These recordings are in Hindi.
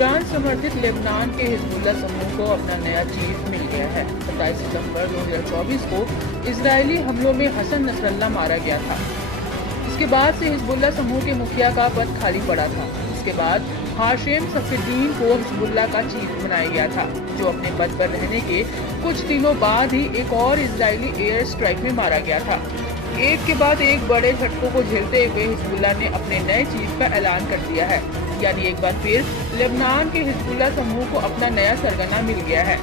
ईरान समर्थित लेबनान के हिजबुल्लाह समूह को अपना नया चीफ मिल गया है। 27 सितंबर 2024 को इजरायली हमलों में हसन नसरल्ला मारा गया था। इसके बाद से हिजबुल्लाह समूह के मुखिया का पद खाली पड़ा था। इसके बाद हाशिम सफीउद्दीन को हिजबुल्लाह का चीफ बनाया गया था, जो अपने पद पर रहने के कुछ दिनों बाद ही एक और इजरायली एयर स्ट्राइक में मारा गया था। एक के बाद एक बड़े झटकों को झेलते हुए हिजबुल्लाह ने अपने नए चीफ का ऐलान कर दिया है। यानी एक बार फिर लेबनान के हिजबुल्लाह समूह को अपना नया सरगना मिल गया है।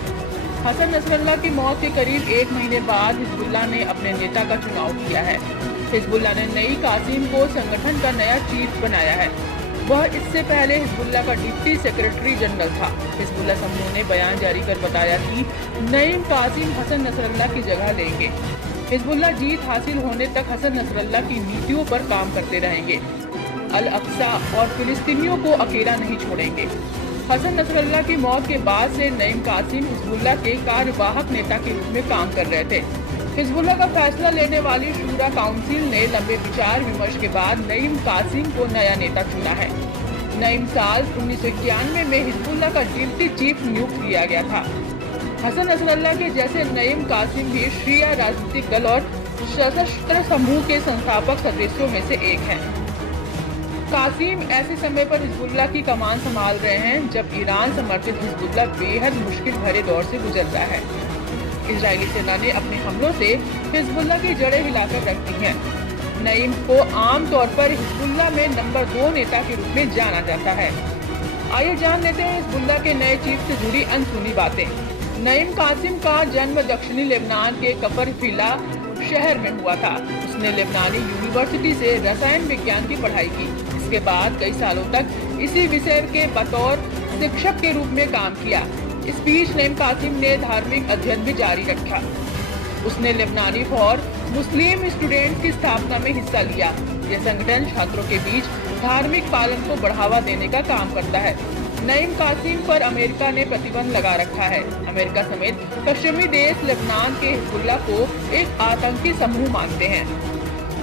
हसन नसरल्ला की मौत के करीब एक महीने बाद हिजबुल्लाह ने अपने नेता का चुनाव किया है। हिजबुल्लाह ने नई कासिम को संगठन का नया चीफ बनाया है। वह इससे पहले हिजबुल्लाह का डिप्टी सेक्रेटरी जनरल था। हिजबुल्लाह समूह ने बयान जारी कर बताया कि नईम कासिम हसन नसरल्ला की जगह लेंगे। हिजबुल्लाह जीत हासिल होने तक हसन नसरल्ला की नीतियों पर काम करते रहेंगे। अल अक्सा और फिलिस्तीनियों को अकेला नहीं छोड़ेंगे। हसन नसरल्ला की मौत के बाद से नईम कासिम हिजबुल्लाह के कार्यवाहक नेता के रूप में काम कर रहे थे। हिजबुल्लाह का फैसला लेने वाली शूरा काउंसिल ने लंबे विचार विमर्श के बाद नईम कासिम को नया नेता चुना है। नईम साल 1991 में हिजबुल्लाह का डिप्टी चीफ नियुक्त किया गया था। हसन नसरल्ला के जैसे नईम कासिम भी शिया राजनीतिक दल और सशस्त्र समूह के संस्थापक सदस्यों में से एक हैं। कासिम ऐसे समय पर हिजबुल्लाह की कमान संभाल रहे हैं जब ईरान समर्थित हिजबुल्लाह बेहद मुश्किल भरे दौर से गुजर रहा है। इजरायली सेना ने अपने हमलों से हिजबुल्लाह की जड़ें हिलाकर रख दी हैं। नईम को आमतौर पर हिजबुल्लाह में नंबर 2 नेता के रूप में जाना जाता है। आइए जान लेते हैं हिजबुल्लाह के नए चीफ से जुड़ी अनसुनी बातें। नईम कासिम का जन्म दक्षिणी लेबनान के कफर फिला शहर में हुआ था। उसने लेबनानी यूनिवर्सिटी से रसायन विज्ञान की पढ़ाई की। इसके बाद कई सालों तक इसी विषय के बतौर शिक्षक के रूप में काम किया। इस बीच नईम कासिम ने धार्मिक अध्ययन भी जारी रखा। उसने लेबनानी फॉर मुस्लिम स्टूडेंट्स की स्थापना में हिस्सा लिया। यह संगठन छात्रों के बीच धार्मिक पालन को बढ़ावा देने का काम करता है। नईम कासिम पर अमेरिका ने प्रतिबंध लगा रखा है। अमेरिका समेत पश्चिमी देश लेबनान के हिजबुल्लाह को एक आतंकी समूह मानते हैं।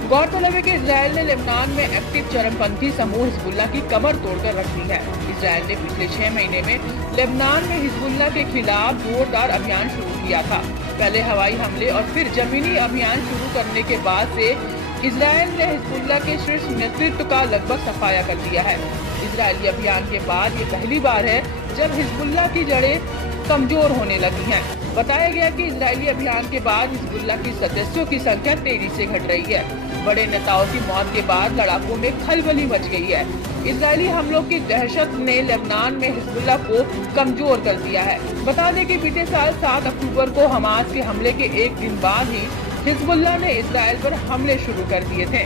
गौरतलब है कि इजरायल ने लेबनान में एक्टिव चरमपंथी समूह हिजबुल्लाह की कमर तोड़कर रख दी है। इजरायल ने पिछले 6 महीने में लेबनान में हिजबुल्लाह के खिलाफ जोरदार अभियान शुरू किया था। पहले हवाई हमले और फिर जमीनी अभियान शुरू करने के बाद से इजरायल ने हिजबुल्लाह के शीर्ष नेतृत्व का लगभग सफाया कर दिया है। इजरायली अभियान के बाद ये पहली बार है जब हिजबुल्लाह की जड़ें कमजोर होने लगी हैं। बताया गया कि इजरायली अभियान के बाद हिजबुल्लाह की सदस्यों की संख्या तेजी से घट रही है। बड़े नेताओं की मौत के बाद लड़ाकों में खलबली मच गई है। इजरायली हमलों की दहशत ने लेबनान में हिजबुल्लाह को कमजोर कर दिया है। बता दें कि बीते साल 7 अक्टूबर को हमास के हमले के एक दिन बाद ही हिजबुल्लाह ने इजरायल पर हमले शुरू कर दिए थे।